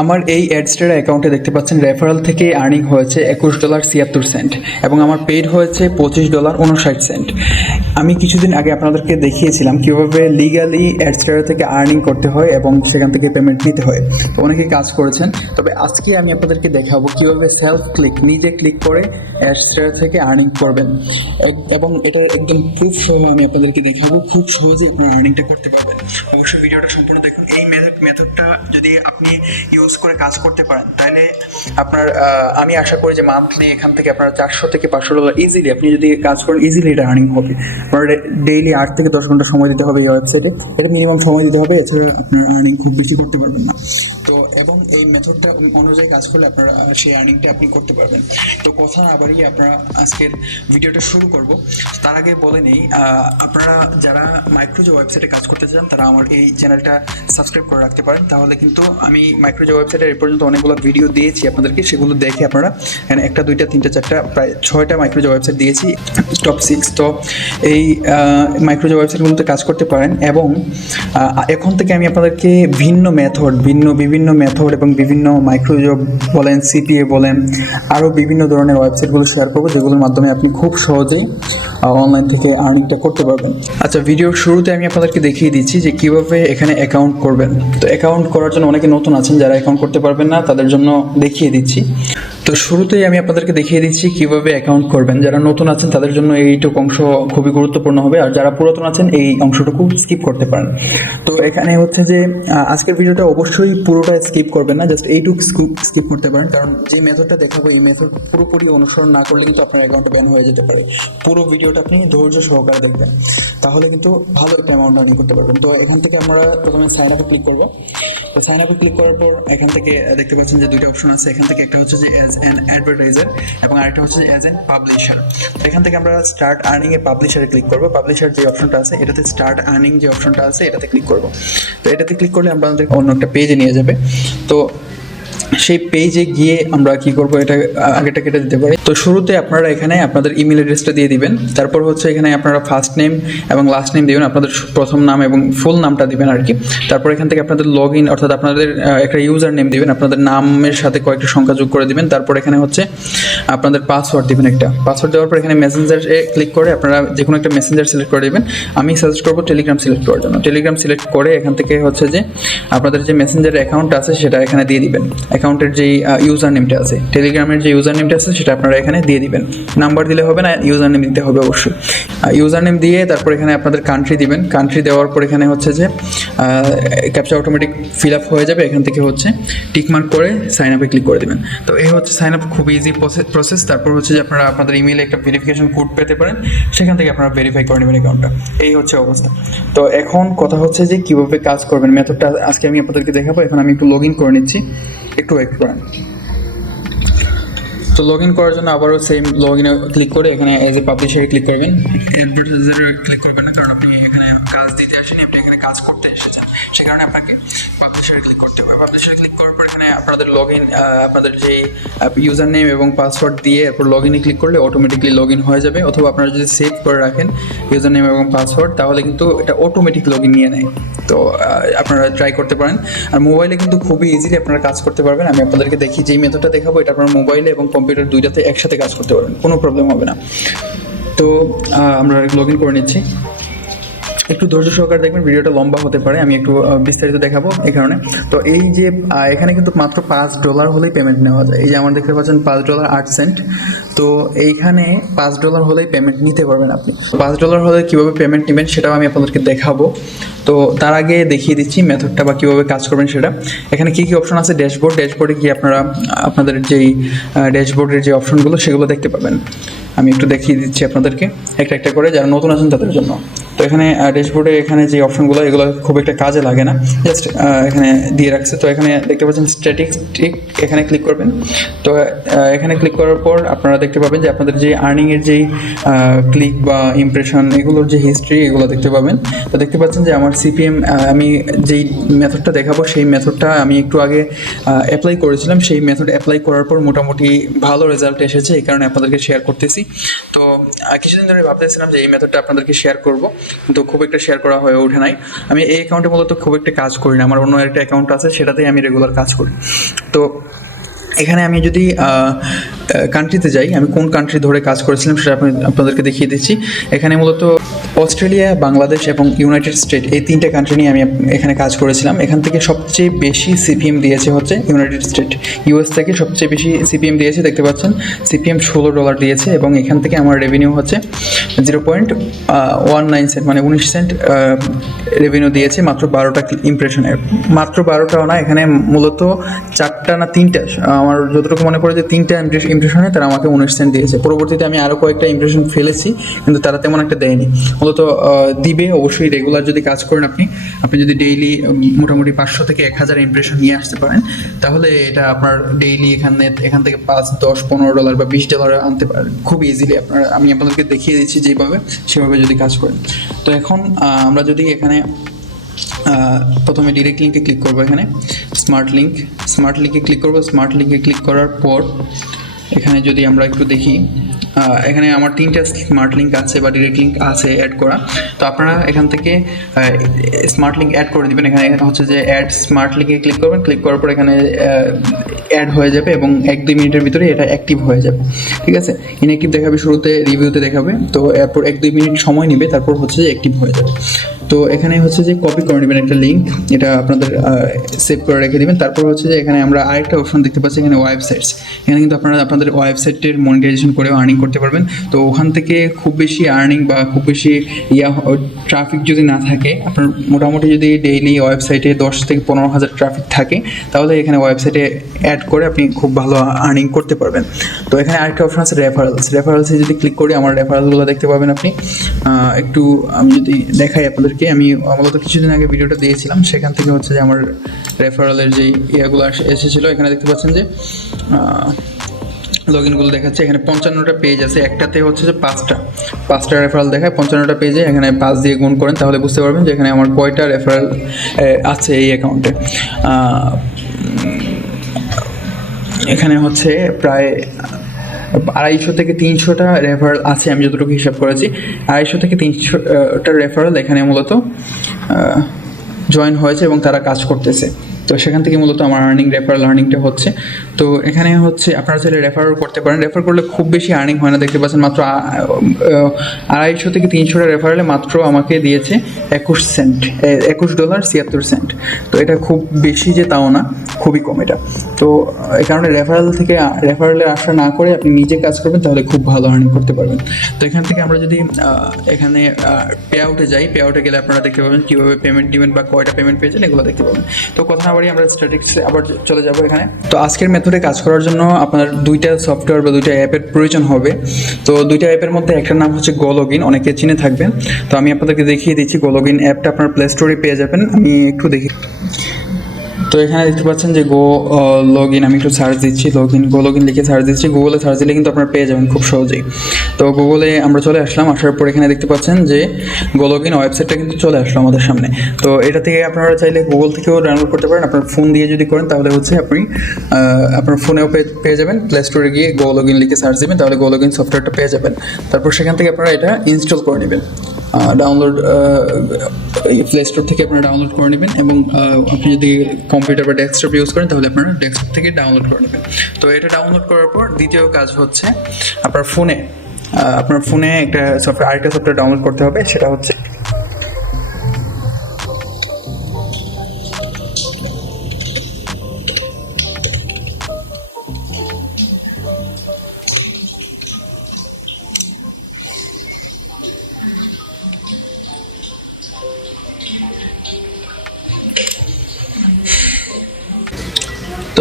আমার এই অ্যাডস্টার অ্যাকাউন্টে দেখতে পাচ্ছেন রেফারেল থেকে আর্নিং হয়েছে $21.76 এবং আমার পেইড হয়েছে $25.59। আমি কিছুদিন আগে আপনাদেরকে দেখিয়েছিলাম কীভাবে লিগালি অ্যাডস্টার থেকে আর্নিং করতে হয় এবং সেখান থেকে পেমেন্ট নিতে হয়। তো অনেকেই কাজ করেছেন, তবে আজকে আমি আপনাদেরকে দেখাবো কীভাবে সেলফ ক্লিক নিজে ক্লিক করে অ্যাডস্টার থেকে আর্নিং করবেন এবং এটার একদম প্রুফ সহ আমি আপনাদেরকে দেখাবো। খুব সহজে আপনারা আর্নিংটা করতে পারবেন। অবশ্যই ভিডিওটা সম্পূর্ণ দেখুন। এই মেথডটা যদি আপনি ইউজ করে কাজ করতে পারেন তাহলে আপনার আমি আশা করি যে মান্থলি এখান থেকে আপনার $400 থেকে $500 ইজিলি, আপনি যদি কাজ করেন ইজিলি এটা আর্নিং হবে। আপনার ডেইলি 8 থেকে 10 ঘন্টা সময় দিতে হবে এই ওয়েবসাইটে, এটা মিনিমাম সময় দিতে হবে, এছাড়া আপনার আর্নিং খুব বেশি করতে পারবেন না। তো এবং এই মেথডটা অনুযায়ী কাজ করলে আপনারা সেই আর্নিংটা আপনি করতে পারবেন। তো কথা না বাড়িয়ে আপনারা আজকের ভিডিওটা শুরু করব। তার আগে বলে নেই, আপনারা যারা মাইক্রোজো ওয়েবসাইটে কাজ করতে চান তারা আমার এই চ্যানেলটা সাবস্ক্রাইব করে রাখতে পারেন। তাহলে কিন্তু আমি মাইক্রোজো ওয়েবসাইটে এই পর্যন্ত অনেকগুলো ভিডিও দিয়েছি আপনাদেরকে, সেগুলো দেখে আপনারা এখানে 1, 2, 3, 4 প্রায় 6টা মাইক্রোজো ওয়েবসাইট দিয়েছি, টপ 6। তো এই মাইক্রোজো ওয়েবসাইটগুলোতে কাজ করতে পারেন এবং এখন থেকে আমি আপনাদেরকে বিভিন্ন মেথড এবং বিভিন্ন মাইক্রোজো বলেন, সিপিএ বলেন, আরও বিভিন্ন ধরনের ওয়েবসাইটগুলো শেয়ার করবো, যেগুলোর মাধ্যমে আপনি খুব সহজেই অনলাইন থেকে আর্নিংটা করতে পারবেন। আচ্ছা, ভিডিওর শুরুতে আমি আপনাদেরকে দেখিয়ে দিচ্ছি যে কীভাবে এখানে অ্যাকাউন্ট করবেন। তো অ্যাকাউন্ট করার জন্য অনেকে নতুন আছেন, যারা অ্যাকাউন্ট করতে পারবেন না তাদের জন্য দেখিয়ে দিচ্ছি। তো শুরুতেই আমি আপনাদেরকে দেখিয়ে দিচ্ছি কীভাবে অ্যাকাউন্ট করবেন। যারা নতুন আছেন তাদের জন্য এইটুকু অংশ খুবই গুরুত্বপূর্ণ হবে, আর যারা পুরাতন আছেন এই অংশটুকু স্কিপ করতে পারেন। তো এখানে হচ্ছে যে আজকের ভিডিওটা অবশ্যই পুরোটা স্কিপ করবেন না, জাস্ট এইটুকু স্কিপ করতে পারেন, কারণ যে মেথডটা দেখাবো এই মেথড পুরোপুরি অনুসরণ না করলে কিন্তু আপনার অ্যাকাউন্টে ব্যান হয়ে যেতে পারে। পুরো ভিডিওটা আপনি ধৈর্য সহকারে দেখবেন, তাহলে কিন্তু ভালো একটা অ্যামাউন্ট আর্নিং করতে পারবেন। তো এখান থেকে আমরা প্রথমে সাইন আপে ক্লিক করবো। তো সাইন আপে ক্লিক করার পর এখান থেকে দেখতে পাচ্ছেন যে দুইটা অপশন আছে। এখান থেকে একটা হচ্ছে যে অ্যাজ অ্যান অ্যাডভার্টাইজার এবং আরেকটা হচ্ছে অ্যাজ অ্যান পাবলিশার। তো এখান থেকে আমরা স্টার্ট আর্নিং এ পাবলিশারে ক্লিক করবো। পাবলিশার যে অপশনটা আছে এটাতে স্টার্ট আর্নিং যে অপশনটা আছে এটাতে ক্লিক করবো। তো এটাতে ক্লিক করলে আমরা আমাদের অন্য একটা পেজে নিয়ে যাবে। তো সেই পেজে গিয়ে আমরা কি করব, এটা আগেটা কেটে দিতে পারি। তো শুরুতে আপনারা এখানে আপনাদের ইমেল অ্যাড্রেসটা দিয়ে দিবেন। তারপর হচ্ছে এখানে আপনারা ফার্স্ট নেম এবং লাস্ট নেম দিবেন, আপনাদের প্রথম নাম এবং ফুল নামটা দিবেন আর কি। তারপর এখান থেকে আপনাদের লগ ইন অর্থাৎ আপনাদের একটা ইউজার নেম দিবেন, আপনাদের নামের সাথে কয়েকটা সংখ্যা যোগ করে দিবেন। তারপর এখানে হচ্ছে আপনাদের পাসওয়ার্ড দিবেন একটা। পাসওয়ার্ড দেওয়ার পর এখানে মেসেঞ্জারে ক্লিক করে আপনারা যে কোনো একটা মেসেঞ্জার সিলেক্ট করে দিবেন। আমি সাজেস্ট করবো টেলিগ্রাম সিলেক্ট করার জন্য। টেলিগ্রাম সিলেক্ট করে এখান থেকে হচ্ছে যে আপনাদের যে মেসেঞ্জার অ্যাকাউন্ট আছে সেটা এখানে দিয়ে দিবেন। অ্যাকাউন্টের যে ইউজার নেমটা আছে, টেলিগ্রামের যে ইউজার নেমটা আছে সেটা আপনারা এখানে দিয়ে দিবেন। নাম্বার দিলে হবে না, ইউজার নেম দিতে হবে অবশ্যই। ইউজার নেম দিয়ে তারপর এখানে আপনাদের কান্ট্রি দিবেন। কান্ট্রি দেওয়ার পর এখানে হচ্ছে যে ক্যাপচা অটোমেটিক ফিল আপ হয়ে যাবে। এখান থেকে হচ্ছে টিকমার্ক করে সাইন আপে ক্লিক করে দেবেন। তো এই হচ্ছে সাইন আপ, খুব ইজি প্রসেস। তারপর হচ্ছে যে আপনারা আপনাদের ইমেইলে একটা ভেরিফিকেশন কোড পেতে পারেন, সেখান থেকে আপনারা ভেরিফাই করে নেবেন অ্যাকাউন্টটা। এই হচ্ছে অবস্থা। তো এখন কথা হচ্ছে যে কীভাবে কাজ করবেন, মেথডটা আজকে আমি আপনাদেরকে দেখাবো। এখন আমি একটু লগ ইন করে নিচ্ছি, একটু ওয়েট করেন। তো লগ ইন করার জন্য আবারও সেম লগ ইনে ক্লিক করে এখানে এজ এ পাবলিশারে ক্লিক করবেন। অ্যাডভার্টাইজারে ক্লিক করবেন না, কারণ আপনি এখানে কাজ দিতে আসেনি, আপনি এখানে কাজ করতে এসেছেন, সে কারণে আপনাকে পাবলিশারে ক্লিক করতে হবে। পাবলিশারে ক্লিক করার পর এখানে আপনাদের লগ ইন, আপনাদের যে ইউজার নেম এবং পাসওয়ার্ড দিয়ে এরপর লগ ইনে ক্লিক করলে অটোমেটিকলি লগ ইন হয়ে যাবে। অথবা আপনারা যদি সেভ করে রাখেন ইউজার নেম এবং পাসওয়ার্ড, তাহলে কিন্তু এটা অটোমেটিক লগ ইন নিয়ে নেয়। তো আপনারা ট্রাই করতে পারেন। আর মোবাইলে কিন্তু খুবই ইজিলি আপনারা কাজ করতে পারবেন। আমি আপনাদেরকে দেখি যেই মেথডটা দেখাবো এটা আপনারা মোবাইলে এবং কম্পিউটার দুইটাতে একসাথে কাজ করতে পারবেন, কোনো প্রবলেম হবে না। তো আমরা লগ ইন করে নিচ্ছি। একটু ধৈর্য সহকারে দেখবেন, ভিডিওটা লম্বা হতে পারে, আমি একটু বিস্তারিত দেখাবো এই কারণে। তো এই যে এখানে কিন্তু মাত্র $5 হলেই পেমেন্ট নেওয়া যায়। এই যে আমার দেখতে পাচ্ছেন $5.08। তো এইখানে $5 হলেই পেমেন্ট নিতে পারবেন আপনি। $5 হলে কীভাবে পেমেন্ট নেবেন সেটাও আমি আপনাদেরকে দেখাবো। তো তার আগে দেখিয়ে দিচ্ছি মেথডটা বা কীভাবে কাজ করবেন সেটা। এখানে কী কী অপশন আছে, ড্যাশবোর্ডে গিয়ে আপনারা আপনাদের যেই ড্যাশবোর্ডের যে অপশনগুলো সেগুলো দেখতে পাবেন। আমি একটু দেখিয়ে দিচ্ছি আপনাদেরকে একটা একটা করে, যারা নতুন আছেন তাদের জন্য। তো এখানে ড্যাশবোর্ডে এখানে যে অপশনগুলো এগুলো খুব একটা কাজে লাগে না, জাস্ট এখানে দিয়ে রাখছে। তো এখানে দেখতে পাচ্ছেন স্ট্যাটিস্টিক, এখানে ক্লিক করবেন। তো এখানে ক্লিক করার পর আপনারা দেখতে পাবেন যে আপনাদের যে আর্নিংয়ের যেই ক্লিক বা ইমপ্রেশন এগুলোর যে হিস্ট্রি এগুলো দেখতে পাবেন। তো দেখতে পাচ্ছেন যে আমার সিপিএম, আমি যেই মেথডটা দেখাবো সেই মেথডটা আমি একটু আগে অ্যাপ্লাই করেছিলাম। সেই মেথড অ্যাপ্লাই করার পর মোটামুটি ভালো রেজাল্ট এসেছে, এই কারণে আপনাদেরকে শেয়ার করতেছি। তো কিছুদিন ধরে ভাবতেছিলাম যে এই মেথডটা আপনাদেরকে শেয়ার করব। কিন্তু খুব একটা শেয়ার করা হয়ে ওঠে নাই। আমি এই অ্যাকাউন্টে মূলত খুব একটা কাজ করি না, আমার অন্য একটা অ্যাকাউন্ট আছে, সেটাতেই আমি রেগুলার কাজ করি। তো এখানে আমি যদি কান্ট্রিতে যাই, আমি কোন কান্ট্রি ধরে কাজ করেছিলাম সেটা আপনাদেরকে দেখিয়ে দিচ্ছি। এখানে মূলত অস্ট্রেলিয়া, বাংলাদেশ এবং ইউনাইটেড স্টেট, এই তিনটে কান্ট্রি নিয়ে আমি এখানে কাজ করেছিলাম। এখান থেকে সবচেয়ে বেশি সিপিএম দিয়েছে হচ্ছে ইউনাইটেড স্টেট। ইউএস থেকে সবচেয়ে বেশি সিপিএম দিয়েছে, দেখতে পাচ্ছেন সিপিএম $16 দিয়েছে, এবং এখান থেকে আমার রেভিনিউ হচ্ছে 0.19 সেন্ট, মানে 19 সেন্ট রেভিনিউ দিয়েছে মাত্র 12টা ইমপ্রেশনের। মাত্র 12টাও না, এখানে মূলত 4টা না 3টা, আমার যতটুকু মনে পড়ে যে 3টা ইমপ্রেশনে তারা আমাকে 19 সেন্ট দিয়েছে। পরবর্তীতে আমি আরও কয়েকটা ইমপ্রেশন ফেলেছি, কিন্তু তারা তেমন একটা দেয়নি। মূলত দিবে অবশ্যই, রেগুলার যদি কাজ করেন আপনি যদি ডেইলি মোটামুটি 500 থেকে 1000 ইমপ্রেশন নিয়ে আসতে পারেন, তাহলে এটা আপনার ডেইলি এখান থেকে $5, $10, $15 বা $20 আনতে পারেন খুব ইজিলি। আমি আপনাদেরকে দেখিয়ে দিচ্ছি যেভাবে, সেভাবে যদি কাজ করেন। তো এখন আমরা যদি এখানে প্রথমে ডিরেক্ট লিঙ্কে ক্লিক করবো, এখানে স্মার্ট লিঙ্কে ক্লিক করবো। স্মার্ট লিঙ্কে ক্লিক করার পর এখানে যদি আমরা একটু দেখি, এখানে আমার 3টা স্মার্ট লিঙ্ক আছে বা ডিরেক্ট লিঙ্ক আছে অ্যাড করা। তো আপনারা এখান থেকে স্মার্ট লিঙ্ক অ্যাড করে দেবেন। এখানে হচ্ছে যে অ্যাড স্মার্ট লিঙ্কে ক্লিক করবেন, ক্লিক করার পর এখানে অ্যাড হয়ে যাবে এবং 1-2 মিনিটের ভিতরে এটা অ্যাক্টিভ হয়ে যাবে। ঠিক আছে, ইনঅ্যাক্টিভ দেখাবে, শুরুতে রিভিউতে দেখাবে, তো এরপর 1-2 মিনিট সময় নেবে, তারপর হচ্ছে যে অ্যাক্টিভ হয়ে যাবে। তো এখানে হচ্ছে যে কপি করে নেবেন একটা লিঙ্ক, এটা আপনাদের সেভ করে রেখে দেবেন। তারপর হচ্ছে যে এখানে আমরা আরেকটা অপশন দেখতে পাচ্ছি, এখানে ওয়েবসাইটস। এখানে কিন্তু আপনারা আপনাদের ওয়েবসাইটের মনিটাইজেশন করেও আর্নিং করতে পারবেন। তো ওখান থেকে খুব বেশি আর্নিং বা খুব বেশি ট্রাফিক যদি না থাকে, আপনার মোটামুটি যদি ডেইলি ওয়েবসাইটে 10 থেকে 15,000 ট্রাফিক থাকে, তাহলে এখানে ওয়েবসাইটে অ্যাড করে আপনি খুব ভালো আর্নিং করতে পারবেন। তো এখানে আরেকটা অপশন আছে রেফারেলসে যদি ক্লিক করি, আমার রেফারেলসগুলো দেখতে পাবেন আপনি। একটু আমি যদি দেখাই আপনাদেরকে, আমি মূলত কিছুদিন আগে ভিডিওটা দিয়েছিলাম, সেখান থেকে হচ্ছে যে আমার রেফারেলের যে ইয়েগুলো এসেছিলো, এখানে দেখতে পাচ্ছেন যে লগ ইনগুলো দেখাচ্ছে। এখানে 55টা পেজ আছে, একটাতে হচ্ছে যে 5টা রেফারেল দেখায়। 55টা পেজে এখানে 5 দিয়ে গুণ করেন, তাহলে বুঝতে পারবেন যে এখানে আমার কয়টা রেফারেল আছে এই অ্যাকাউন্টে। এখানে হচ্ছে প্রায় 250 থেকে 300টা রেফারেল আছে, আমি যতটুকু হিসাব করেছি। 250 থেকে 300টা রেফারেল এখানে মূলত জয়েন হয়েছে এবং তারা কাজ করতেছে। তো সেখান থেকে মূলত আমার রেফারেল আর্নিংটা হচ্ছে। তো এখানে হচ্ছে আপনারা চাইলে রেফারও করতে পারেন। রেফার করলে খুব বেশি আর্নিং হয় না, দেখতে পাচ্ছেন মাত্র 250 থেকে 300টা রেফারেলে মাত্র আমাকে দিয়েছে $21.76। তো এটা খুব বেশি যে তাও না, খুবই কম এটা। তো এই কারণে রেফারেলের আশা না করে আপনি নিজে কাজ করবেন, তাহলে খুব ভালো আর্নিং করতে পারবেন। তো এখান থেকে আমরা যদি এখানে পে আউটে যাই, পে আউটে গেলে আপনারা দেখতে পাবেন কীভাবে পেমেন্ট দিবেন বা কয়টা পেমেন্ট পেয়েছেন, এগুলো দেখতে পাবেন। তো কথা না বাড়ি আমরা স্ট্যাটিস্টিক্সে আবার চলে যাব এখানে। তো আজকের মেথডে কাজ করার জন্য আপনার 2টা সফটওয়্যার বা 2টা অ্যাপের প্রয়োজন হবে। তো 2টা অ্যাপের মধ্যে একটার নাম হচ্ছে গোলগিন, অনেকে চিনে থাকবেন। তো আমি আপনাদেরকে দেখিয়ে দিচ্ছি, গোলগিন অ্যাপটা আপনার প্লে স্টোরে পেয়ে যাবেন। আমি একটু দেখি। তো এখানে দেখতে পাচ্ছেন যে লগইন, আমি একটু সার্চ দিচ্ছি, গোলগিন লিখে সার্চ দিচ্ছি। গুগলে সার্চ দিলে কিন্তু আপনারা পেয়ে যাবেন খুব সহজেই। তো গুগলে আমরা চলে আসলাম, আসার পর এখানে দেখতে পাচ্ছেন যে গোলগিন ওয়েবসাইটটা কিন্তু চলে আসলো আমাদের সামনে। তো এটা থেকে আপনারা চাইলে গুগল থেকেও ডাউনলোড করতে পারেন। আপনার ফোন দিয়ে যদি করেন, তাহলে হচ্ছে আপনি আপনার ফোনেও পেয়ে যাবেন। প্লে স্টোরে গিয়ে গোলগিন লিখে সার্চ দেবেন, তাহলে গোলগিন সফটওয়্যারটা পেয়ে যাবেন। তারপর সেখান থেকে আপনারা এটা ইনস্টল করে নেবেন। ডাউনলোড প্লে স্টোর থেকে আপনারা ডাউনলোড করে নেবেন, এবং আপনি যদি কম্পিউটার বা ডেস্কটপ ইউজ করেন, তাহলে আপনারা ডেস্কটপ থেকে ডাউনলোড করে নেবেন। তো এটা ডাউনলোড করার পর দ্বিতীয় কাজ হচ্ছে আপনার ফোনে আরেকটা সফটওয়্যার ডাউনলোড করতে হবে, সেটা হচ্ছে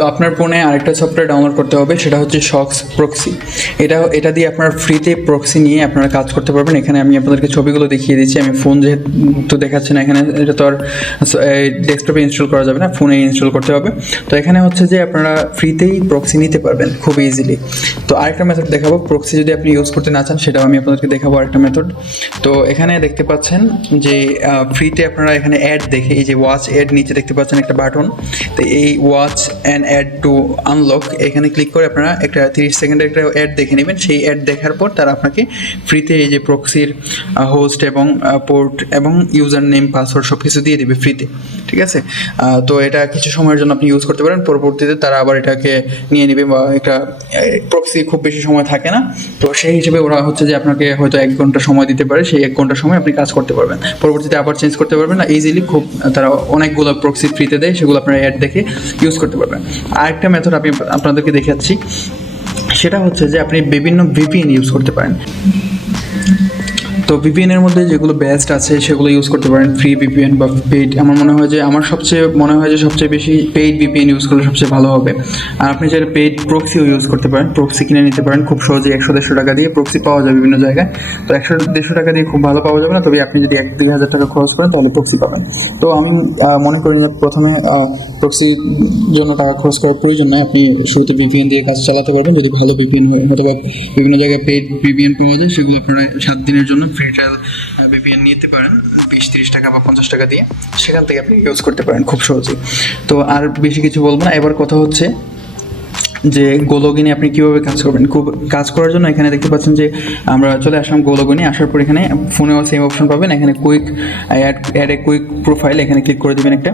তো আপনার ফোনে আরেকটা সফটওয়্যার ডাউনলোড করতে হবে, সেটা হচ্ছে শক্স প্রক্সি। এটা দিয়ে আপনার ফ্রিতে প্রক্সি নিয়ে আপনারা কাজ করতে পারবেন। এখানে আমি আপনাদেরকে ছবিগুলো দেখিয়ে দিচ্ছি। আমি ফোন যেহেতু দেখাচ্ছি না এখানে, এটা তো আর ডেস্কটপে ইনস্টল করা যাবে না, ফোনে ইনস্টল করতে হবে। তো এখানে হচ্ছে যে আপনারা ফ্রিতেই প্রক্সি নিতে পারবেন খুব ইজিলি। তো আরেকটা মেথড দেখাবো, প্রক্সি যদি আপনি ইউজ করতে না চান, সেটাও আমি আপনাদেরকে দেখাবো আরেকটা মেথড। তো এখানে দেখতে পাচ্ছেন যে ফ্রিতে আপনারা এখানে অ্যাড দেখে, এই যে ওয়াচ অ্যাড নিচে দেখতে পাচ্ছেন একটা বাটন। তো এই watch and an ad to unlock, এখানে ক্লিক করে আপনারা একটা 30 সেকেন্ডের একটা অ্যাড দেখে নেবেন। সেই অ্যাড দেখার পর তারা আপনাকে ফ্রিতে এই যে প্রক্সির হোস্ট এবং পোর্ট এবং ইউজার নেম পাসওয়ার্ড সব কিছু দিয়ে দেবে ফ্রিতে, ঠিক আছে। তো এটা কিছু সময়ের জন্য আপনি ইউজ করতে পারেন, পরবর্তীতে তারা আবার এটাকে নিয়ে নেবে, বা একটা প্রক্সি খুব বেশি সময় থাকে না, তো সেই হিসেবে ওরা হচ্ছে যে আপনাকে হয়তো 1 ঘন্টা সময় দিতে পারে, সেই 1 ঘন্টা সময় আপনি কাজ করতে পারবেন, পরবর্তীতে আবার চেঞ্জ করতে পারবেন না ইজিলি। খুব তারা অনেকগুলো প্রক্সি ফ্রিতে দেয়, সেগুলো আপনারা অ্যাড দেখে ইউজ করতে পারবেন। আরেকটা মেথড আমি আপনাদেরকে দেখাচ্ছি, সেটা হচ্ছে যে আপনি বিভিন্ন ভিপিএন ইউজ করতে পারেন। তো ভিপিএনের মধ্যে যেগুলো বেস্ট আছে সেগুলো ইউজ করতে পারেন, ফ্রি ভিপিএন বা পেইড। আমার মনে হয় যে সবচেয়ে বেশি পেইড ভিপিএন ইউজ করলে সবচেয়ে ভালো হবে। আর আপনি চাইলে পেইড প্রক্সিও ইউজ করতে পারেন, প্রক্সি কিনে নিতে পারেন খুব সহজে, 100-150 টাকা দিয়ে প্রক্সি পাওয়া যায় বিভিন্ন জায়গায়। তো 100-150 টাকা দিয়ে খুব ভালো পাওয়া যাবে না, তবে আপনি যদি 1-2 হাজার টাকা খরচ করেন তাহলে প্রক্সি পাবেন। তো আমি মনে করি যে প্রথমে প্রক্সির জন্য টাকা খরচ করার প্রয়োজন নয়, আপনি শুরুতে ভিপিএন দিয়ে কাজ চালাতে পারবেন যদি ভালো ভিপিএন হয়, অথবা বিভিন্ন জায়গায় পেইড ভিপিএন পাওয়া যায়, সেগুলো আপনারা 7 দিনের জন্য ফ্রি ট্রায়াল ভিপিএন নিতে পারেন 20-30 টাকা বা 50 টাকা দিয়ে, সেখান থেকে আপনি ইউজ করতে পারেন খুব সহজেই। তো আর বেশি কিছু বলবো না, এবার কথা হচ্ছে যে গোলগিনে আপনি কীভাবে কাজ করবেন। কাজ করার জন্য এখানে দেখতে পাচ্ছেন যে আমরা চলে আসলাম গোলগিনে, আসার পর এখানে ফোনেও সেম অপশন পাবেন, এখানে কুইক অ্যাড এ কুইক প্রোফাইল, এখানে ক্লিক করে দেবেন। একটা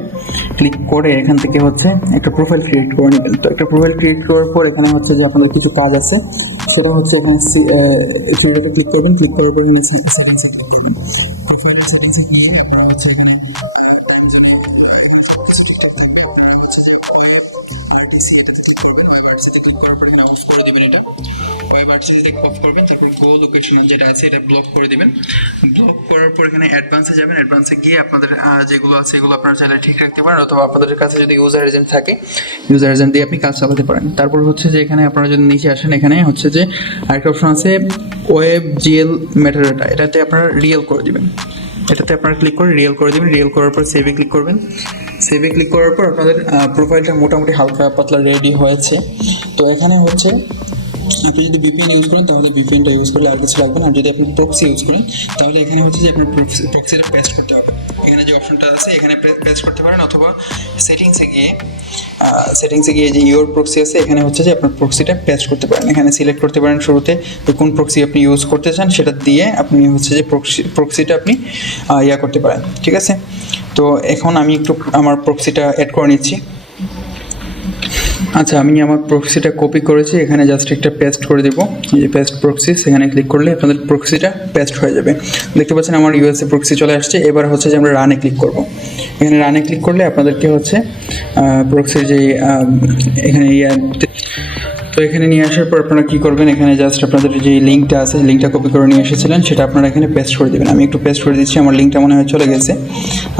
ক্লিক করে এখান থেকে হচ্ছে একটা প্রোফাইল ক্রিয়েট করে নেবেন। তো একটা প্রোফাইল ক্রিয়েট করার পর এখানে হচ্ছে যে আপনাদের কিছু কাজ আছে, সেটা হচ্ছে এখানে ক্রিয়েটে ক্লিক করবেন, ক্লিক করার পর সেটিংসে ক্লিক করবেন। প্রোফাইল সেটিংসে গিয়ে আপনারা হচ্ছে এখানে অফ করবেন, তারপর গো লোকেশন যেটা আছে এটা ব্লক করে দিবেন। ব্লক করার পর এখানে অ্যাডভান্সে যাবেন, অ্যাডভান্সে গিয়ে আপনাদের যেগুলো আছে এগুলো আপনারা চাইলে ঠিক রাখতে পারেন, অথবা আপনাদের কাছে যদি ইউজার এজেন্ট থাকে ইউজার এজেন্ট দিয়ে আপনি কাজ চালাতে পারেন। তারপর হচ্ছে যে এখানে আপনারা যদি নিচে আসেন, এখানে হচ্ছে যে আরেকটা অপশন আছে ওয়েব জিএল মেটাডাটা, এটাতে আপনারা রিয়েল করে দিবেন। এটাতে আপনারা ক্লিক করে রিয়েল করে দেবেন। রিয়েল করার পর সেভে ক্লিক করবেন। সেভে ক্লিক করার পর আপনাদের প্রোফাইলটা মোটামুটি হালকা পাতলা রেডি হয়েছে। তো এখানে হচ্ছে আপনি যদি ভিপিএন ইউজ করেন তাহলে ভিপিএনটা ইউজ করলে আর কিছু লাগবে না, আর যদি আপনি প্রক্সি ইউজ করেন তাহলে এখানে হচ্ছে যে আপনার প্রক্সিটা পেস্ট করতে হবে। এখানে যে অপশনটা আছে এখানে পেস্ট করতে পারেন, অথবা সেটিংসে গিয়ে যে ইওর প্রক্সি আছে এখানে হচ্ছে যে আপনার প্রক্সিটা পেস্ট করতে পারেন। এখানে সিলেক্ট করতে পারেন শুরুতে কোন প্রক্সি আপনি ইউজ করতে চান, সেটা দিয়ে আপনি হচ্ছে যে প্রক্সিটা আপনি করতে পারেন, ঠিক আছে। তো এখন আমি একটু আমার প্রক্সিটা অ্যাড করে নিচ্ছি। আচ্ছা, আমি আমার প্রক্সিটা কপি করেছি, এখানে জাস্ট একটা পেস্ট করে দেবো। এই যে পেস্ট প্রক্সিস, এখানে ক্লিক করলে আপনাদের প্রক্সিটা পেস্ট হয়ে যাবে। দেখতে পাচ্ছেন আমার ইউএসএ প্রক্সি চলে আসছে। এবার হচ্ছে যে আমরা রানে ক্লিক করব। এখানে রানে ক্লিক করলে আপনাদেরকে হচ্ছে প্রক্সির যে এখানে তো এখানে নিয়ে আসার পর আপনারা কী করবেন, এখানে জাস্ট আপনাদের যে লিঙ্কটা আছে লিঙ্কটা কপি করে নিয়ে এসেছিলেন সেটা আপনারা এখানে পেস্ট করে দেবেন। আমি একটু পেস্ট করে দিচ্ছি, আমার লিঙ্কটা মনে হয় চলে গেছে,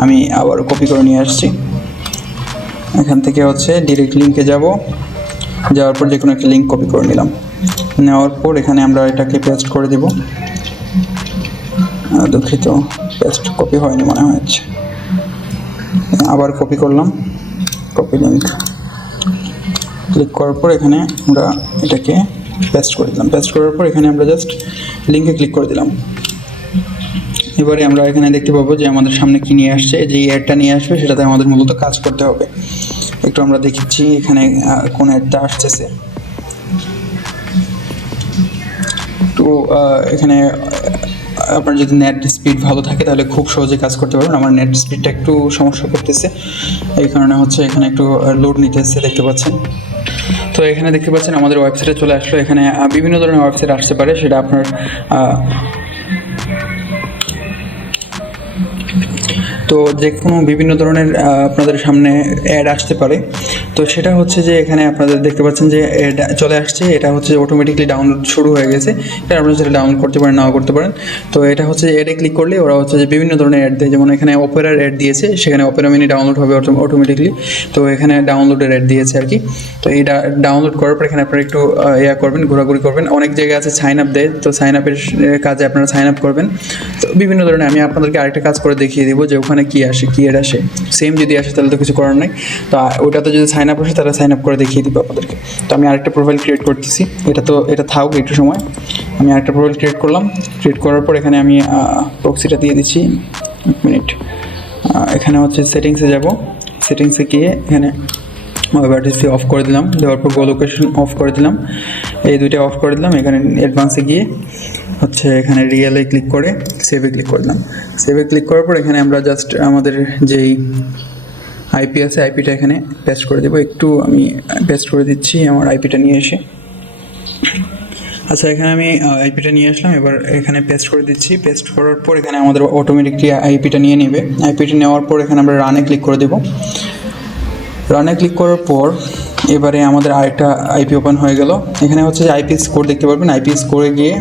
আমি আবার কপি করে নিয়ে আসছি। এখান থেকে হচ্ছে ডিরেক্ট লিঙ্কে যাওয়ার পর যে কোনো একটা লিঙ্ক কপি করে নিলাম। নেওয়ার পর এখানে আমরা এটাকে পেস্ট করে দেব। দুঃখিত, পেস্ট কপি হয়নি মনে হচ্ছে, আবার কপি করলাম, কপি লিঙ্ক ক্লিক করার পর এখানে আমরা এটাকে পেস্ট করে দিলাম। পেস্ট করার পর এখানে আমরা জাস্ট লিঙ্কে ক্লিক করে দিলাম। এবারে আমরা এখানে দেখতে পাবো যে আমাদের সামনে কি নিয়ে আসছে, যে অ্যাডটা নিয়ে আসবে সেটাতে আমাদের মূলত কাজ করতে হবে। একটু আমরা দেখেছি এখানে কোন অ্যাডটা আসতেছে। তো এখানে আপনার যদি নেট স্পিড ভালো থাকে তাহলে খুব সহজে কাজ করতে পারবেন। আমার নেট স্পিডটা একটু সমস্যা করতেছে, এই কারণে হচ্ছে এখানে একটু লোড নিতেছে, দেখতে পাচ্ছেন। তো এখানে দেখতে পাচ্ছেন আমাদের ওয়েবসাইটে চলে আসলো। এখানে বিভিন্ন ধরনের ওয়েবসাইট আসতে পারে, সেটা আপনার তো যে কোনো বিভিন্ন ধরনের আপনাদের সামনে অ্যাড আসতে পারে। তো সেটা হচ্ছে যে এখানে আপনাদের দেখতে পাচ্ছেন যে অ্যাড চলে আসছে, এটা হচ্ছে অটোমেটিকলি ডাউনলোড শুরু হয়ে গেছে। এটা আপনারা সেটা ডাউনলোড করতে পারেন, নাও করতে পারেন। তো এটা হচ্ছে অ্যাডে ক্লিক করলে ওরা হচ্ছে যে বিভিন্ন ধরনের অ্যাড দেয়, যেমন এখানে অপেরার অ্যাড দিয়েছে, সেখানে অপেরা মিনি ডাউনলোড হবে অটোমেটিকলি। তো এখানে ডাউনলোডের অ্যাড দিয়েছে আর কি। তো এই ডাউনলোড করার পর এখানে আপনারা একটু করবেন, ঘোরাঘুরি করবেন। অনেক জায়গায় আছে সাইন আপ দেয়, তো সাইন আপের কাজে আপনারা সাইন আপ করবেন। তো বিভিন্ন ধরনের আমি আপনাদেরকে আরেকটা কাজ করে দেখিয়ে দেবো যে ওখানে কী আসে, কী অ্যাড আসে। সেম যদি আসে তাহলে তো কিছু করার নেই। তো ওটাতে যদি সাইন আপ আসে তাহলে সাইন আপ করে দেখিয়ে দিব আপনাদেরকে। তো আমি আরেকটা প্রোফাইল ক্রিয়েট করতেছি, এটা থাকুক একটু সময়। আমি আরেকটা প্রোফাইল ক্রিয়েট করলাম। ক্রিয়েট করার পর এখানে আমি প্রক্সিটা দিয়ে দিচ্ছি। 1 মিনিট। এখানে হচ্ছে সেটিংসে যাব। সেটিংসে গিয়ে এখানে ওয়েব আরটিসি অফ করে দিলাম, দেওয়ার পর গো লোকেশন অফ করে দিলাম, এই দুইটা অফ করে দিলাম। এখানে অ্যাডভান্সে গিয়ে হচ্ছে এখানে রিয়েলে ক্লিক করে সেভে ক্লিক করে দিলাম। সেভে ক্লিক করার পর এখানে আমরা জাস্ট আমাদের যেই আইপি আছে আইপিটা এখানে পেস্ট করে দেবো। একটু আমি পেস্ট করে দিচ্ছি আমার আইপিটা নিয়ে এসে। আচ্ছা, এখানে আমি আইপিটা নিয়ে আসলাম, এবার এখানে পেস্ট করে দিচ্ছি। পেস্ট করার পর এখানে আমাদের অটোমেটিকলি আইপিটা নিয়ে নেবে। আইপিটা নেওয়ার পর এখানে আমরা রানে ক্লিক করে দেবো। রানে ক্লিক করার পর এবারে আমাদের আরেকটা আইপি ওপেন হয়ে গেল। এখানে হচ্ছে যে আইপি স্কোর দেখতে পারবেন। আইপি স্কোরে গিয়ে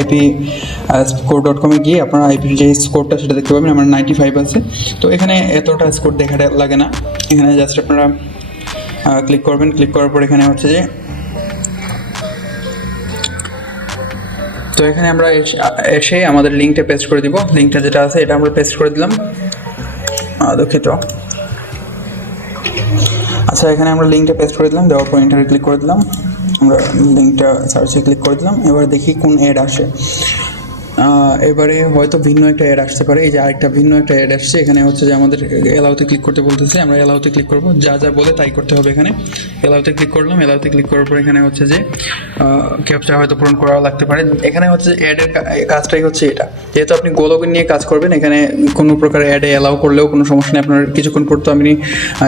IP-score.com গিয়ে আপনার আইপির যে স্কোরটা সেটা দেখতে পাবেন। আমার 95 আছে। তো এখানে এতটা স্কোর দেখা লাগে না, এখানে জাস্ট আপনারা ক্লিক করবেন। ক্লিক করার পর এখানে হচ্ছে যে তো এখানে আমরা এসে আমাদের লিঙ্কটা পেস্ট করে দিব। লিঙ্কটা যেটা আছে এটা আমরা পেস্ট করে দিলাম, দুঃখিত। আচ্ছা, এখানে আমরা লিঙ্কটা পেস্ট করে দিলাম, দেওয়ার পর এন্টারে ক্লিক করে দিলাম। আমরা লিঙ্কটা সার্চে ক্লিক করে দিলাম। এবার দেখি কোন অ্যাড আসে। এবারে হয়তো ভিন্ন একটা অ্যাড আসতে পারে। এই যে আরেকটা ভিন্ন একটা অ্যাড আসছে। এখানে হচ্ছে যে আমাদের এলাউতে ক্লিক করতে বলতেছে, আমরা এলাউতে ক্লিক করব। যা যা বলে তাই করতে হবে। এখানে এলাউতে ক্লিক করলাম। এলাউতে ক্লিক করার পর এখানে হচ্ছে যে ক্যাপচা হয়তো পূরণ করা লাগতে পারে। এখানে হচ্ছে অ্যাডের কাজটাই হচ্ছে এটা। যেহেতু আপনি গো লগইন নিয়ে কাজ করবেন, এখানে কোনো প্রকার অ্যাডে এলাউ করলেও কোনো সমস্যা নেই। আপনার কিছুক্ষণ পর তো আপনি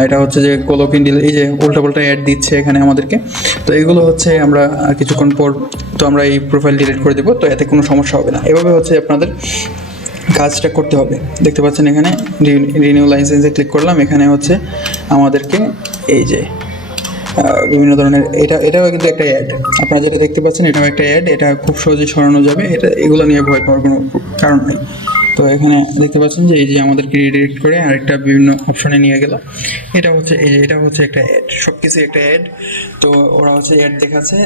এটা হচ্ছে যে গো লগইন দিলে এই যে উল্টাপাল্টা অ্যাড দিচ্ছে এখানে আমাদেরকে। তো এগুলো হচ্ছে আমরা কিছুক্ষণ পর তো আমরা এই প্রোফাইল ডিলিট করে দেবো, তো এতে কোনো সমস্যা হবে না। এভাবে হচ্ছে আপনাদের কাজটা করতে হবে। দেখতে পাচ্ছেন এখানে রিনিউ লাইসেন্সে ক্লিক করলাম। এখানে হচ্ছে আমাদেরকে এই যে বিভিন্ন ধরনের এটাও কিন্তু একটা অ্যাড, আপনারা যেটা দেখতে পাচ্ছেন এটাও একটা অ্যাড। এটা খুব সহজে সরানো যাবে, এগুলো নিয়ে ভয় পাওয়ার কোনো কারণ নেই। তো এখানে দেখতে পাচ্ছেন যে এই যে আমাদেরকে রিডিরেক্ট করে আরেকটা বিভিন্ন অপশনে নিয়ে গেল। এটা হচ্ছে এই যে এটা হচ্ছে একটা অ্যাড, সব কিছু একটা অ্যাড। তো ওরা হচ্ছে অ্যাড দেখাচ্ছে,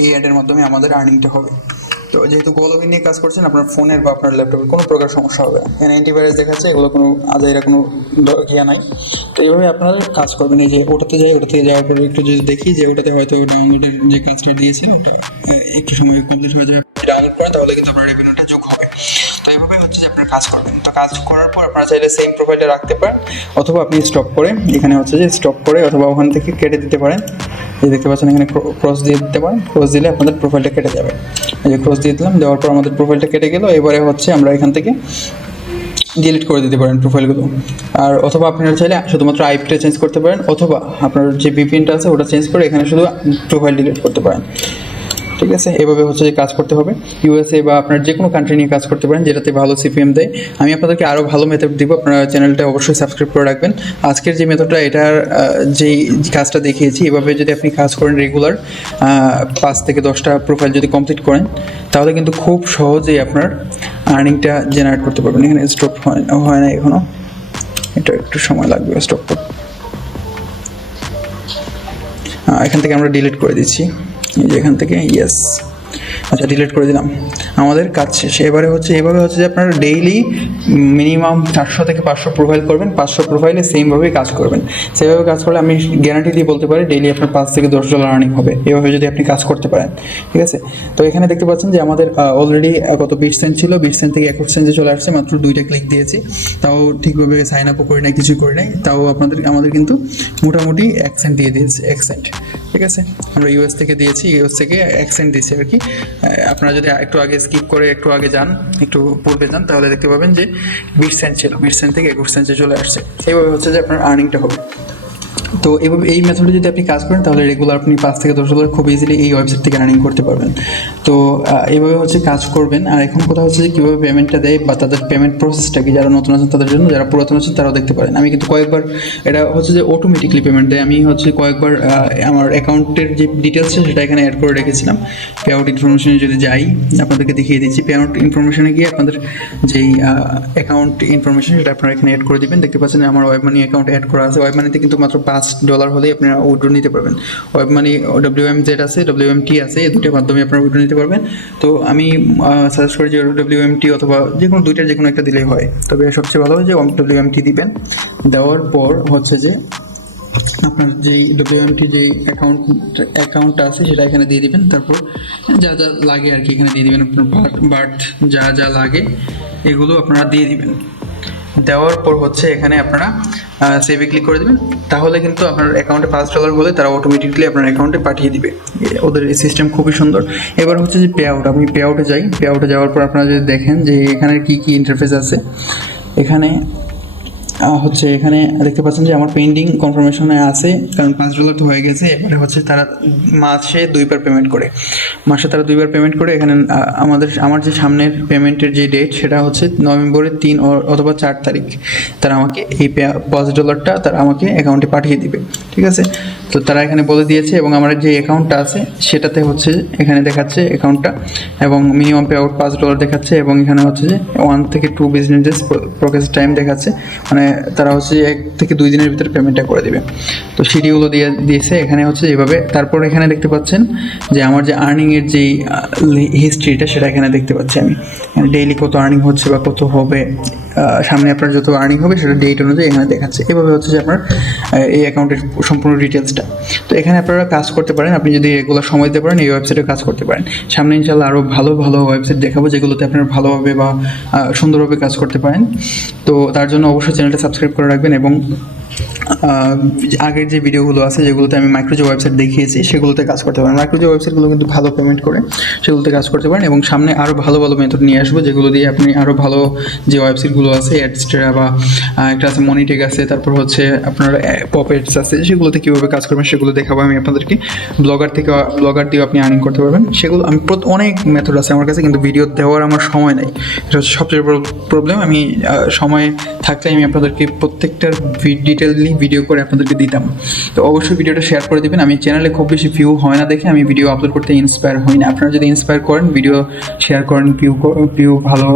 এই অ্যাডের মাধ্যমে আমাদের আর্নিংটা হবে। তো যেহেতু গো লগইন নিয়ে কাজ করছেন, আপনার ফোনের বা আপনার ল্যাপটপের কোনো প্রকার সমস্যা হবে না। এখানে অ্যান্টিভাইরাস দেখাচ্ছে, এগুলো কোনো আজাইরা কোনো ইয়া নাই। তো এইভাবে আপনারা কাজ করবেন। এই যে ওটাতে যাওয়ার পরে একটু যদি দেখি যে ওটাতে হয়তো ডাউনলোডের যে কাজটা দিয়েছে ওটা একটু সময় কমপ্লিট হয়ে যাবে। ডাউনলোড করেন তাহলে কিন্তু আপনার রেভিনিউটা যোগ হবে। তো এইভাবে হচ্ছে যে আপনারা কাজ করবেন। তো কাজ করার পর আপনারা চাইলে সেম প্রোফাইলটা রাখতে পারেন, অথবা আপনি স্টপ করে এখানে হচ্ছে যে স্টপ করে অথবা ওখান থেকে কেটে দিতে পারেন। এই দেখতে পাচ্ছেন এখানে ক্রস দিয়ে দিতে পারেন। ক্রস দিলে আপনাদের প্রোফাইলটা কেটে যাবে। এই যে ক্রস দিয়ে দিলাম, দেওয়ার পর আমাদের প্রোফাইলটা কেটে গেল। এবারে হচ্ছে আমরা এখান থেকে ডিলিট করে দিতে পারেন প্রোফাইলগুলো। আর অথবা আপনারা চাইলে শুধুমাত্র আইপিটা চেঞ্জ করতে পারেন, অথবা আপনার যে ভিপিএনটা আছে ওটা চেঞ্জ করে এখানে শুধু প্রোফাইল ডিলিট করতে পারেন। ঠিক আছে, এভাবে হচ্ছে যে কাজ করতে হবে। ইউএসএ বা আপনার যে কোনো কান্ট্রি নিয়ে কাজ করতে পারেন যেটাতে ভালো সিপিএম দেয়। আমি আপনাদেরকে আরও ভালো মেথড দিব, আপনারা চ্যানেলটা অবশ্যই সাবস্ক্রাইব করে রাখবেন। আজকের যে মেথডটা, এটার যেই কাজটা দেখিয়েছি, এভাবে যদি আপনি কাজ করেন রেগুলার 5 থেকে 10টা প্রোফাইল যদি কমপ্লিট করেন, তাহলে কিন্তু খুব সহজেই আপনার আর্নিংটা জেনারেট করতে পারবেন। এখানে স্টপ হয় না এখনও, এটা একটু সময় লাগবে স্টপ করতে। এখান থেকে আমরা ডিলিট করে দিচ্ছি, এই যে এখান থেকে ইয়েস। আচ্ছা, ডিলিট করে দিলাম, আমাদের কাজ শেষ। এবারে হচ্ছে এভাবে হচ্ছে যে আপনারা ডেইলি মিনিমাম 400 থেকে 500 প্রোফাইল করবেন। 500 প্রোফাইলে সেমভাবেই কাজ করবেন। সেভাবে কাজ করলে আমি গ্যারান্টি দিয়ে বলতে পারি ডেইলি আপনার $5 থেকে $10 আর্নিং হবে, এভাবে যদি আপনি কাজ করতে পারেন। ঠিক আছে, তো এখানে দেখতে পাচ্ছেন যে আমাদের অলরেডি কত 20 সেন্ট ছিল, 20 সেন্ট থেকে 21 সেন্টে চলে আসছে। মাত্র 2টা ক্লিক দিয়েছি, তাও ঠিকভাবে সাইন আপও করি নাই, কিছুই করি নাই, তাও আমাদের কিন্তু মোটামুটি 1 সেন্ট দিয়ে দিয়েছে, 1 সেন্ট। ঠিক আছে, আমরা ইউএস থেকে দিয়েছি, ইউএস থেকে 1 সেন্ট দিয়েছি আর কি। আপনারা যদি একটু আগে স্কিপ করে একটু আগে যান, একটু পূর্বে যান, তাহলে দেখতে পাবেন যে 20 সেন্ট ছিল, 20 সেন্ট থেকে 21 সেন্টে চলে আসছে। এইভাবে হচ্ছে যে আপনার আর্নিংটা হবে। তো এভাবে এই মেথডে যদি আপনি কাজ করেন, তাহলে রেগুলার আপনি $5 থেকে $10 খুব ইজিলি এই ওয়েবসাইট থেকে আর্নিং করতে পারবেন। তো এইভাবে হচ্ছে কাজ করবেন। আর এখন কথা হচ্ছে যে কীভাবে পেমেন্টটা দেয় বা তাদের পেমেন্ট প্রসেসটা কি, যারা নতুন আছেন তাদের জন্য, যারা পুরাতন আছেন তারাও দেখতে পারেন। আমি কিন্তু কয়েকবার এটা হচ্ছে যে অটোমেটিকলি পেমেন্ট দেয়। আমি হচ্ছে কয়েকবার আমার অ্যাকাউন্টের যে ডিটেলস সেটা এখানে অ্যাড করে রেখেছিলাম। পে আউট ইনফরমেশনে যদি যাই, আপনাদেরকে দেখিয়ে দিচ্ছি। পে আউট ইনফরমেশনে গিয়ে আপনাদের যেই অ্যাকাউন্ট ইনফরমেশন সেটা আপনারা এখানে অ্যাড করে দিবেন। দেখতে পাচ্ছেন আমার ওয়েব মানি অ্যাকাউন্ট অ্যাড করা আছে। ওয়েব মানিতে কিন্তু মাত্র $5 হলেই আপনারা উইথড্র নিতে পারবেন। ওয়েব মানি WMZ আছে, WMT আছে, এই দুটোর মাধ্যমে আপনারা উইথড্র নিতে পারবেন। তো আমি সাজেস্ট করি যে WMT অথবা যে কোনো দুইটার যে কোনো একটা দিলেই হয়, তবে সবচেয়ে ভালো হয় যে WMT দিবেন। দেওয়ার পর হচ্ছে যে আপনার যেই WMT যেই অ্যাকাউন্টটা আছে সেটা এখানে দিয়ে দিবেন। তারপর যা যা লাগে আর কি এখানে দিয়ে দিবেন। আপনার বার্থ যা যা লাগে এগুলো আপনারা দিয়ে দিবেন। দেওয়ার পর হচ্ছে এখানে আপনারা সেভে ক্লিক করে দেবেন, তাহলে কিন্তু আপনার অ্যাকাউন্টে $5 হলে তারা অটোমেটিকলি আপনার অ্যাকাউন্টে পাঠিয়ে দিবে। ওদের এই সিস্টেম খুবই সুন্দর। এবার হচ্ছে যে পে আউট, আমি পে আউটে যাই। পে আউটে যাওয়ার পর আপনারা যদি দেখেন যে এখানে কী কী ইন্টারফেস আছে, এখানে হচ্ছে এখানে দেখতে পাচ্ছেন যে আমার পেন্ডিং কনফার্মেশনে আছে, কারণ $5 তো হয়ে গেছে। এবারে হচ্ছে তারা মাসে 2বার পেমেন্ট করে, মাসে তারা 2বার পেমেন্ট করে। এখানে আমার যে সামনের পেমেন্টের যে ডেট সেটা হচ্ছে নভেম্বরের 3 অথবা 4 তারিখ তারা আমাকে এই $5 তারা আমাকে অ্যাকাউন্টে পাঠিয়ে দিবে। ঠিক আছে, তো তারা এখানে বলে দিয়েছে, এবং আমার যে অ্যাকাউন্টটা আছে সেটাতে হচ্ছে এখানে দেখাচ্ছে অ্যাকাউন্টটা, এবং মিনিমাম পে আউট $5 দেখাচ্ছে, এবং এখানে হচ্ছে যে 1 থেকে 2 বিজনেস ডেজ প্রসেস টাইম দেখাচ্ছে, মানে তারা হচ্ছে 1 থেকে 2 দিনের ভিতরে পেমেন্টটা করে দেবে। তো শিডিউলও দিয়েছে এখানে হচ্ছে এইভাবে। তারপর এখানে দেখতে পাচ্ছেন যে আমার যে আর্নিংয়ের যেই হিস্ট্রিটা সেটা এখানে দেখতে পাচ্ছি আমি, ডেইলি কত আর্নিং হচ্ছে বা কত হবে, সামনে আপনার যত আর্নিং হবে সেটা ডেট অনুযায়ী এখানে দেখাচ্ছে। এভাবে হচ্ছে যে আপনার এই অ্যাকাউন্টের সম্পূর্ণ ডিটেলসটা। তো এখানে আপনারা কাজ করতে পারেন, আপনি যদি রেগুলার সময় দিতে পারেন এই ওয়েবসাইটে কাজ করতে পারেন। সামনে ইনশাআল্লাহ আরও ভালো ভালো ওয়েবসাইট দেখাবো যেগুলোতে আপনারা ভালোভাবে বা সুন্দরভাবে কাজ করতে পারেন। তো তার জন্য অবশ্যই চ্যানেলটা সাবস্ক্রাইব করে রাখবেন, এবং আগের যে ভিডিওগুলো আছে যেগুলোতে আমি মাইক্রো যে ওয়েবসাইট দেখিয়েছি সেগুলোতে কাজ করতে পারেন। মাইক্রো যে ওয়েবসাইটগুলো কিন্তু ভালো পেমেন্ট করে, সেগুলোতে কাজ করতে পারেন। এবং সামনে আরও ভালো ভালো মেথড নিয়ে আসবো যেগুলো দিয়ে আপনি আরও ভালো যে ওয়েবসাইটগুলো আছে, অ্যাডস্ট্রা বা একটা আছে মনিটেক আছে, তারপর হচ্ছে আপনার পপেটস আছে, সেগুলোতে কীভাবে কাজ করবেন সেগুলো দেখাবো আমি আপনাদেরকে। ব্লগার দিয়েও আপনি আর্নিং করতে পারবেন। সেগুলো আমি অনেক মেথড আছে আমার কাছে, কিন্তু ভিডিও দেওয়ার আমার সময় নেই, এটা হচ্ছে সবচেয়ে বড় প্রবলেম। আমি সময় থাকলে আমি আপনাদেরকে প্রত্যেকটার ডিটেইলি ভিডিও করে আপনাদেরকে দিতাম। তো অবশ্যই ভিডিওটা শেয়ার করে দেবেন। আমি চ্যানেলে খুব বেশি ভিউ হয় না দেখে আমি ভিডিও আপলোড করতে ইন্সপায়ার হই না। আপনারা যদি ইন্সপায়ার করেন, ভিডিও শেয়ার করেন, ভিউ ভালো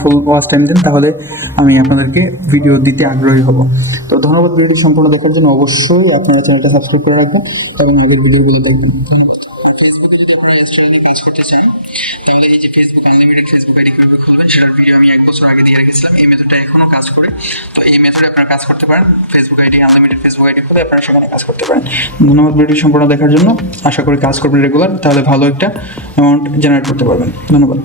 ফুল ওয়াচ টাইম দেন, তাহলে আমি আপনাদেরকে ভিডিও দিতে আগ্রহী হব। তো ধন্যবাদ ভিডিওটি সম্পূর্ণ দেখার জন্য। অবশ্যই আপনারা চ্যানেলটা সাবস্ক্রাইব করে রাখবেন এবং আগের ভিডিওগুলো দেখবেন। ধন্যবাদ। আর ফেসবুকে যদি আপনারা চ্যানেলে কাজ করতে চান, তাহলে এই যে ফেসবুক আনলিমিটেড ফেসবুক আইডি কীভাবে খুলবেন সেটার ভিডিও আমি 1 বছর আগে দিয়ে রেখেছিলাম। এই মেথডটা এখনও কাজ করে, তো এই মেথডে আপনারা কাজ করতে পারেন। Facebook ID unlimited Facebook ID খুলে আপনারা সেখানে কাজ করতে পারেন। ধন্যবাদ ভিডিও সম্পূর্ণ দেখার জন্য। আশা করি কাজ করবেন রেগুলার, তাহলে ভালো একটা অ্যামাউন্ট জেনারেট করতে পারবেন। ধন্যবাদ।